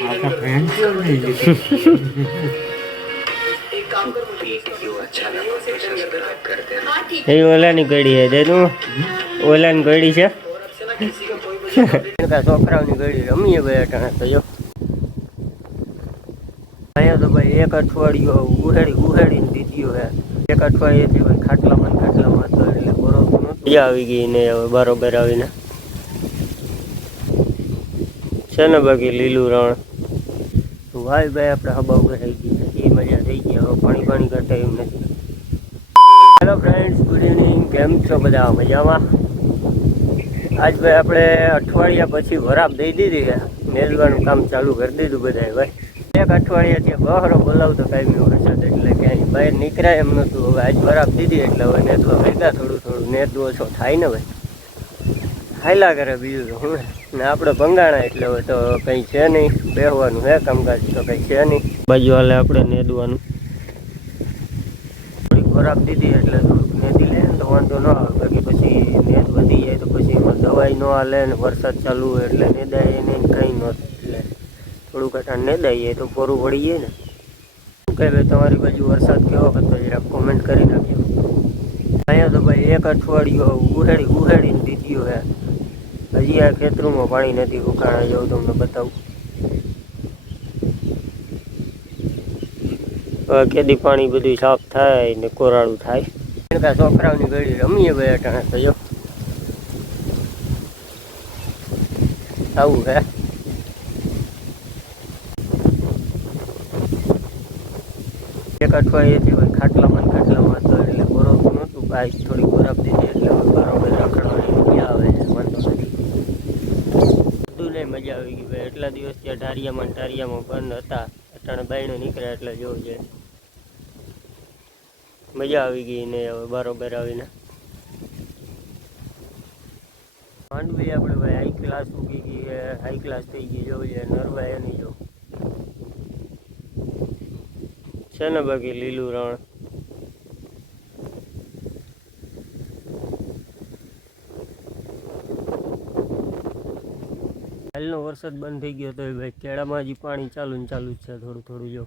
आपका फ्रेंड क्यों नहीं એ ઓલાની ગળી છે દે તું ઓલાની ગળી છે એના છોકરાઓની ગળી રમીએ ભાઈ અટાણે તો જો અહીંયા તો ભાઈ એક અઠવાડિયું ઉહેડી ઉહેડીને દીધીઓ હે એક અઠવાડિયેથી ભાઈ ખાટલામાં ને ખાટલામાં હતો એટલે બરોબર મજા આવી ગઈ ને હવે બરોબર આવીને છે ને બાકી લીલું રણ ભાઈ ભાઈ, આપણે હબાઉ થઈ ગઈ એ મજા થઈ ગઈ, હવે પાણી પાણી ઘટે એમ નથી. હેલો ફ્રેન્ડ્સ ગુડ ઇવનિંગ કેમ છો બધા? મજામાં? આજ ભાઈ આપણે અઠવાડિયા પછી વરાપ દઈ દીધી છે. મેલવાનું કામ ચાલુ કરી દીધું બધાએ ભાઈ. એક અઠવાડિયાથી બહારો બોલાવતો કાંઈ વરસાદ, એટલે ક્યાંય બહાર નીકળાય એમ નહોતું. હવે આજ વરાપ દીધી, એટલે હવે નેતવા ભેગા થોડું થોડું, નેદવો ઓછો થાય ને ભાઈ. હાયલા કરે બીજું તો હું ને આપણે ભંગાણા એટલે હવે તો કંઈ છે નહીં બેહવાનું હે કામકાજ તો કંઈ છે નહીં બાજુ હાલે આપણે નેદવાનું. થોડીક ખોરાક દીધી એટલે થોડુંક નેદી લે ને તો વાંધો ન આવે. બાકી પછી નેદ વધી જાય તો પછી એમાં દવાઈ ન હાલે ને વરસાદ ચાલુ હોય એટલે નેદાય નહીં કંઈ ન એટલે થોડુંક અટાણ નેદાઈએ તો પૂરું વળી જાય ને. શું કહે ભાઈ તમારી બાજુ વરસાદ કેવો હતો? જરા કોમેન્ટ કરી નાખજો. અહીંયા તો ભાઈ એક અઠવાડિયું ઉહેડી ઉહેડીને દીધીઓ હે. હજી આ ખેતરોમાં પાણી નથી ઉખાણા જેવું તમને બતાવું. હવે કેદી પાણી બધું સાફ થાય ને કોરાળું થાય. એના છોકરાઓની ગળી રમીએ ભાઈ અટાણે તો જો. આવું હે. એક અઠવાડિયેથી ભાઈ ખાટલામાં ને ખાટલામાં હતો એટલે બરોબર નહોતું. બાઈક થોડી બરફ દીધી એટલે હવે બરોબર રખડવાની મજા આવે છે, વાંધો નથી. બધું નહીં મજા આવી ગઈ ભાઈ. એટલા દિવસ ત્યાં ઢારિયામાં ઢારિયામાં બંધ હતા. અટાણે બાયણું નીકળ્યા એટલે જોવું છે મજા આવી ગઈ ને હવે બરોબર આવીને. માંડવી આપણે ભાઈ હાઈ ક્લાસ મૂકી ગઈ હાઈ ક્લાસ થઈ ગઈ જોવું છે નરવા એની જો. છે ને બાકી લીલું રણ. હાલનો વરસાદ બંધ થઈ ગયો તો ભાઈ કેળામાં હજી પાણી ચાલુ ને ચાલુ જ છે થોડું થોડું જો.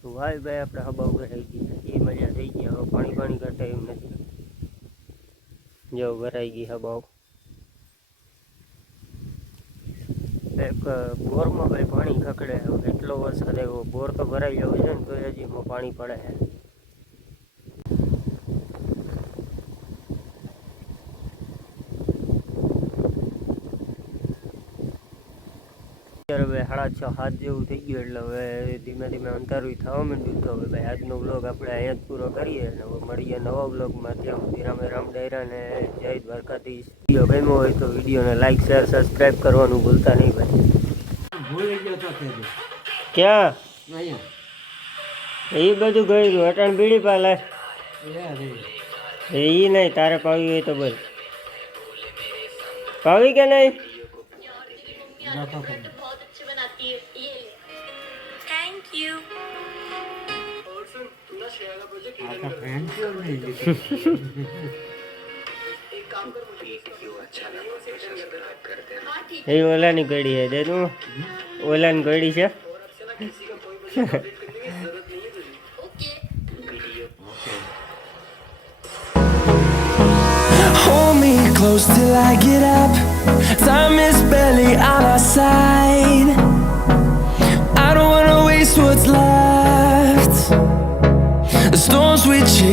તો ભાઈ ભાઈ આપણે હબા ઉપર થઈ ગઈ એ મજા થઈ ગઈ. હવે પાણી પાણી કરતા એમ નથી. જો ભરાઈ ગઈ હબાઉ એક બોરમાં ભાઈ પાણી ખકડે એટલો વરસાદ આવ્યો. બોર તો ભરાઈ જવો છે ને તો હજી પાણી પડે છે. અત્યારે હવે સાડા છ હાથ જેવું થઈ ગયું એટલે હવે ધીમે ધીમે અંધારું થવા માંડ્યું તો હવે ભાઈ આજનો બ્લોગ આપણે અહીંયા જ પૂરો કરીએ અને હવે મળીએ નવા બ્લોગમાં ત્યાં સુધી રામે રામ ડાયરા ને જય દ્વારકાધીશ. વીડિયો ગમ્યો હોય તો વિડીયોને લાઈક શેર સબસ્ક્રાઈબ કરવાનું ભૂલતા નહીં ભાઈ. ક્યાં? એ બધું ગયું અટાણ બીડી પાલે. એ નહીં તારે પાવી હોય તો બોલ. પાવી કે નહીં? Thank you. आपका फैन क्यों नहीं है ये ओला Hold me close till I get up. Time is barely side. I don't wanna waste what's left. The storms we chase.